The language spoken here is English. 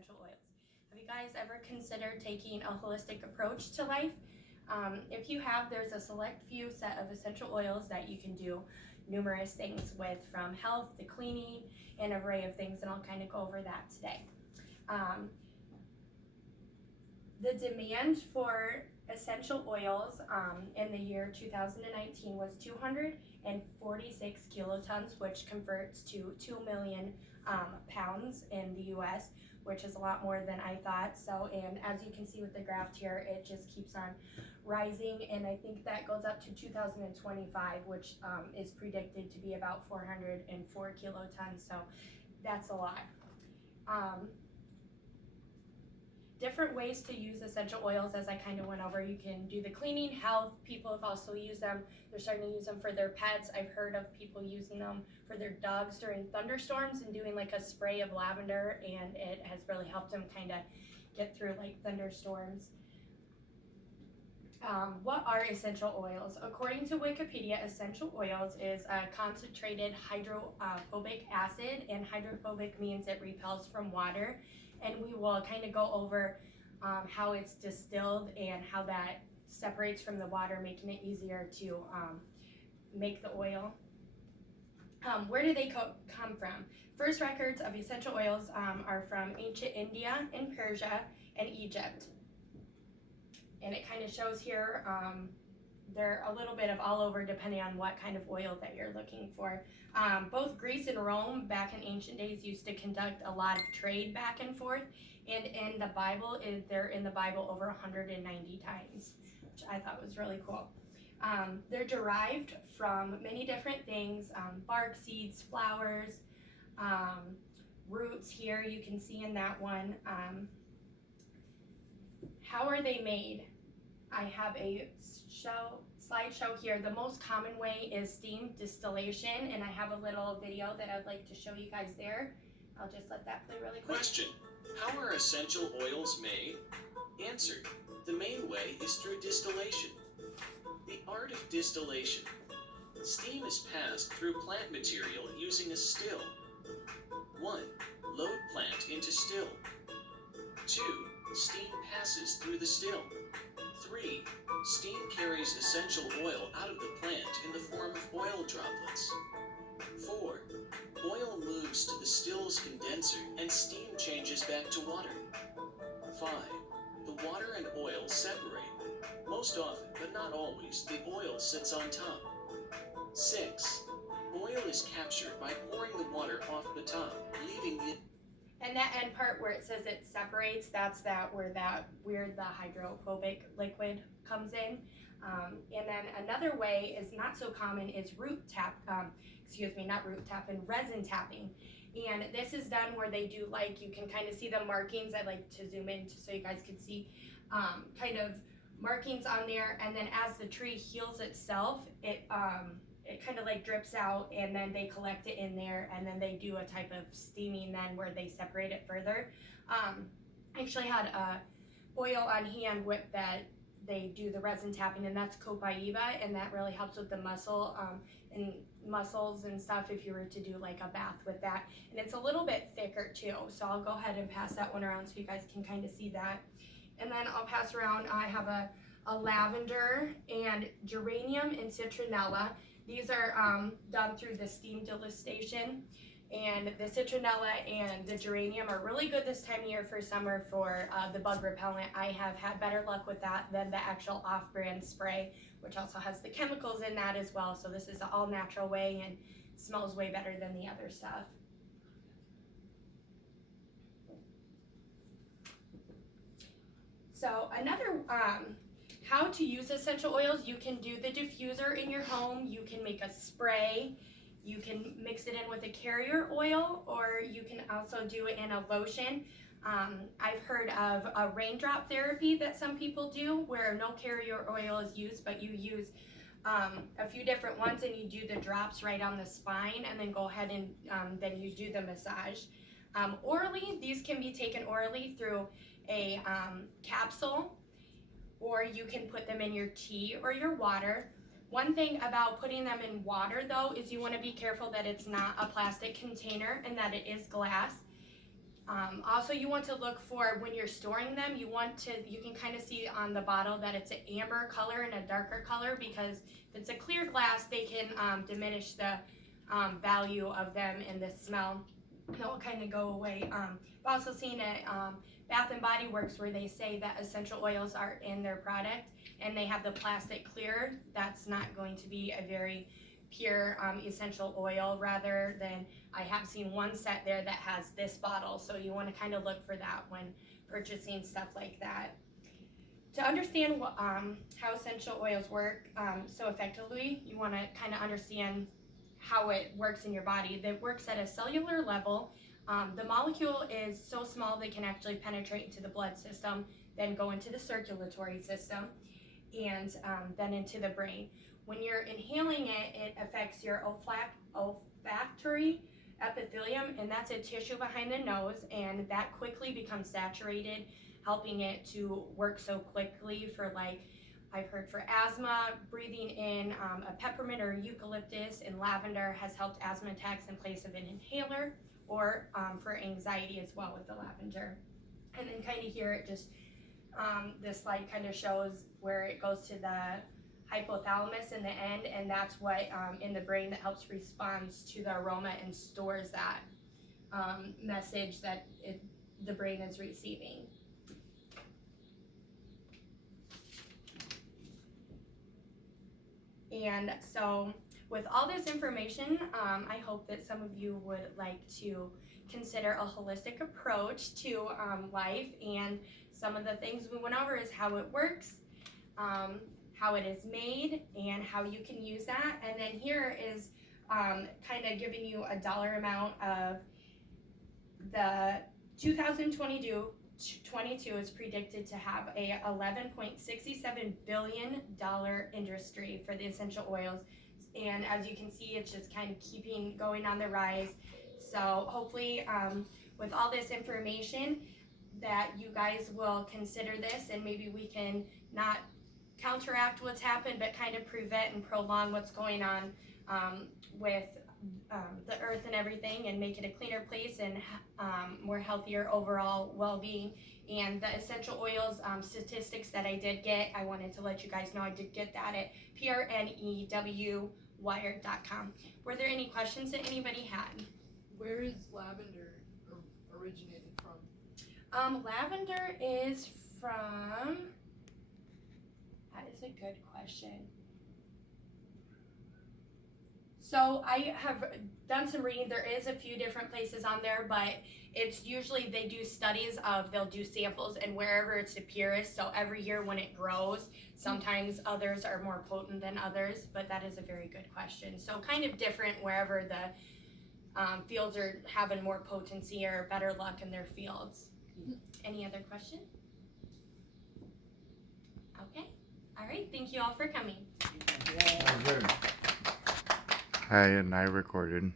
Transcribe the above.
essential oils. Have you guys ever considered taking a holistic approach to life? If you have, there's a select few set of essential oils that you can do numerous things with, from health to cleaning, an array of things, and I'll kind of go over that today. The demand for essential oils in the year 2019 was 246 kilotons, which converts to 2 million pounds in the US, which is a lot more than I thought. So, and as you can see with the graph here, it just keeps on rising, and I think that goes up to 2025, which is predicted to be about 404 kilotons, so that's a lot. Different ways to use essential oils, as I kind of went over. You can do the cleaning, health. People have also used them. They're starting to use them for their pets. I've heard of people using them for their dogs during thunderstorms and doing like a spray of lavender, and it has really helped them kind of get through like thunderstorms. What are essential oils? According to Wikipedia, essential oils is a concentrated hydrophobic acid, and hydrophobic means it repels from water. And we will kind of go over how it's distilled and how that separates from the water, making it easier to make the oil. Where do they come from? First records of essential oils are from ancient India and Persia and Egypt. And it kind of shows here, they're a little bit of all over depending on what kind of oil that you're looking for. Both Greece and Rome back in ancient days used to conduct a lot of trade back and forth, and in the Bible, they're in the Bible over 190 times, which I thought was really cool. They're derived from many different things, bark, seeds, flowers, roots here you can see in that one. How are they made? I have a slideshow here. The most common way is steam distillation, and I have a little video that I'd like to show you guys there. I'll just let that play really quick. Question: how are essential oils made? Answer: the main way is through distillation. The art of distillation. Steam is passed through plant material using a still. 1. Load plant into still. 2. Steam passes through the still. 3. Steam carries essential oil out of the plant in the form of oil droplets. 4. Oil moves to the still's condenser and steam changes back to water. 5. The water and oil separate. Most often, but not always, the oil sits on top. 6. Oil is captured by pouring the water off the top, leaving the... And that end part where it says it separates, that's where the hydrophobic liquid comes in. And then another way is not so common is and resin tapping. And this is done where they do, like, you can kind of see the markings. I like to zoom in so you guys can see kind of markings on there. And then as the tree heals itself, it kind of like drips out, and then they collect it in there, and then they do a type of steaming then where they separate it further. I actually had oil on hand with that they do the resin tapping, and that's copaiba, and that really helps with the and muscles and stuff if you were to do like a bath with that. And it's a little bit thicker too, so I'll go ahead and pass that one around so you guys can kind of see that. And then I'll pass around, I have a lavender and geranium and citronella. These are done through the steam distillation, and the citronella and the geranium are really good this time of year for summer for the bug repellent. I have had better luck with that than the actual off-brand spray, which also has the chemicals in that as well. So this is an all-natural way and smells way better than the other stuff. So another how to use essential oils: you can do the diffuser in your home, you can make a spray, you can mix it in with a carrier oil, or you can also do it in a lotion. I've heard of a raindrop therapy that some people do where no carrier oil is used, but you use a few different ones, and you do the drops right on the spine, and then go ahead and then you do the massage. Orally, these can be taken orally through a capsule, or you can put them in your tea or your water. One thing about putting them in water though is you want to be careful that it's not a plastic container and that it is glass. Also, you want to look for when you're storing them, you can kind of see on the bottle that it's an amber color and a darker color, because if it's a clear glass, they can diminish the value of them and the smell. They'll kind of go away. I've also seen it Bath and Body Works where they say that essential oils are in their product and they have the plastic clear. That's not going to be a very pure essential oil, rather than I have seen one set there that has this bottle, so you want to kind of look for that when purchasing stuff like that. To understand how essential oils work so effectively, you want to kind of understand how it works in your body. It works at a cellular level. The molecule is so small they can actually penetrate into the blood system, then go into the circulatory system, and then into the brain. When you're inhaling it, it affects your olfactory epithelium, and that's a tissue behind the nose, and that quickly becomes saturated, helping it to work so quickly for, like, I've heard for asthma, breathing in a peppermint or eucalyptus and lavender has helped asthma attacks in place of an inhaler, or for anxiety as well with the lavender. And then kind of here it just, this slide kind of shows where it goes to the hypothalamus in the end, and that's what in the brain that helps responds to the aroma and stores that message that the brain is receiving. And so with all this information, I hope that some of you would like to consider a holistic approach to life, and some of the things we went over is how it works, how it is made, and how you can use that. And then here is kind of giving you a dollar amount of the 2022 is predicted to have a $11.67 billion industry for the essential oils. And as you can see, it's just kind of keeping going on the rise. So hopefully with all this information that you guys will consider this, and maybe we can not counteract what's happened, but kind of prevent and prolong what's going on with the earth and everything, and make it a cleaner place and more healthier overall well-being. And the essential oils statistics that I did get, I wanted to let you guys know I did get that at prnewwire.com. Were there any questions that anybody had? Where is lavender originated from? Lavender is from, that is a good question. So I have done some reading. There is a few different places on there, but it's usually they do studies of, they'll do samples, and wherever it's the purest. So every year when it grows, sometimes others are more potent than others, but that is a very good question. So kind of different wherever the fields are having more potency or better luck in their fields. Any other question? Okay. All right. Thank you all for coming. Hi, and I recorded.